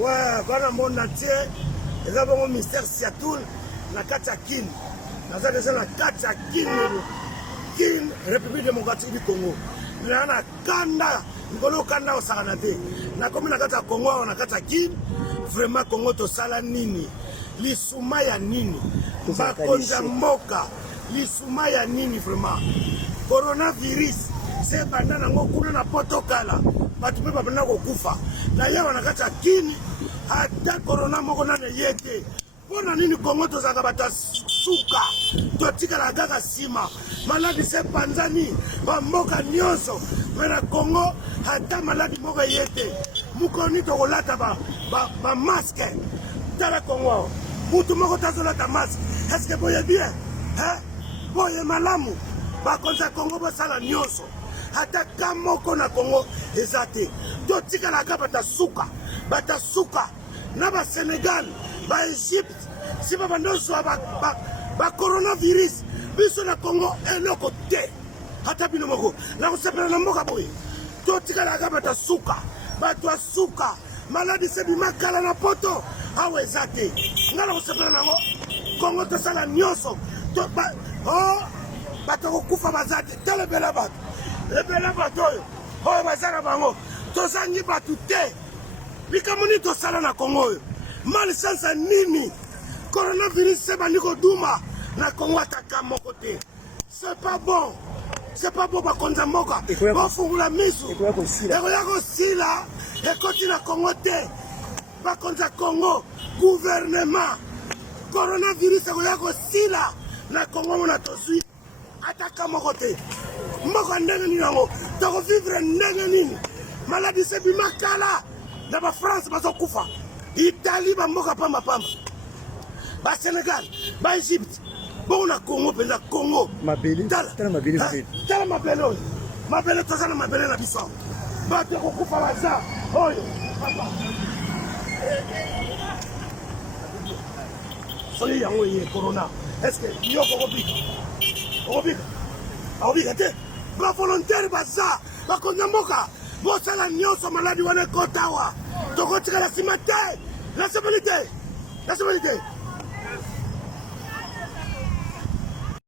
Ouais, bana monde entier, et là bon mystère Seattle, na kati ya Kin. Naza déjà na kati ya Kin, République démocratique du Congo. Na kanda, ngolo kanda osakana te. Na komi na kati ya Congo, na kati ya Kin, vraiment Congo to sala nini? Lisuma ya nini? Bakonza mboka, lisuma ya nini vraiment? Coronavirus, c'est bandana ngo kuna na potokala. Batu pe babana ko kufa. Na yawa na kati ya Kin, ata corona moko na yete. Pona nini Congo to zaka bata suka. To tika la gaga sima. Maladi se panzani, ba mboka nyonso. Mena Congo ata maladi moko yete. Mukoni to kolata ba masque. Tala Congo. Mutu moko tazola ta masque. Est-ce que boye bien? Hein? Boye malamu. Ba konza Congo ba sala nyonso. Ata kamoko na Congo ezate. To tika la gaga bata suka. Na ba Sénégal, ba Égypte, si ba bandoso ba coronavirus, biso na Congo eloko te. Hata bino moko, na ko sepela na mboka boye. To tika la gaga bata suka. Bato asuka, maladi se bimakala na poto, awe ezate. Ngala ko sepela na ngo, Congo to sala nyonso. To ba bato ko kufa bazate, tele bela bato. Lebela bato oyo, oyo bazana bango. To zangi batu te. Likamoni to sala na Congo. Mal sansa nini? Coronavirus se baniko duma na Congo ataka moko te. C'est pas bon. C'est pas bon ba konza moka. Ba fungula misu. Eko yako sila. Ekoti na Congo te. Ba konza Congo gouvernement. Coronavirus eko yako sila na Congo mona tosui ataka moko te. Moko ndenge ni nango. Toko vivre ndenge nini? Maladi se bimakala. Na ba France bazo kufa. Italie ba mboka pamba. Ba Sénégal, ba Égypte. Bon na Congo penda Congo. Mabele. Tala mabele. Tala mabele. Mabele tozana mabele na biso. Ba te ko kufa baza. Oyo. Papa. Soli yango ye corona. Est-ce que yo ko bika? Obika te. Ba volontaire baza. Ba konyamboka. Bosala nyonso maladi wana kotawa. Tokotika la simate. La stabilité.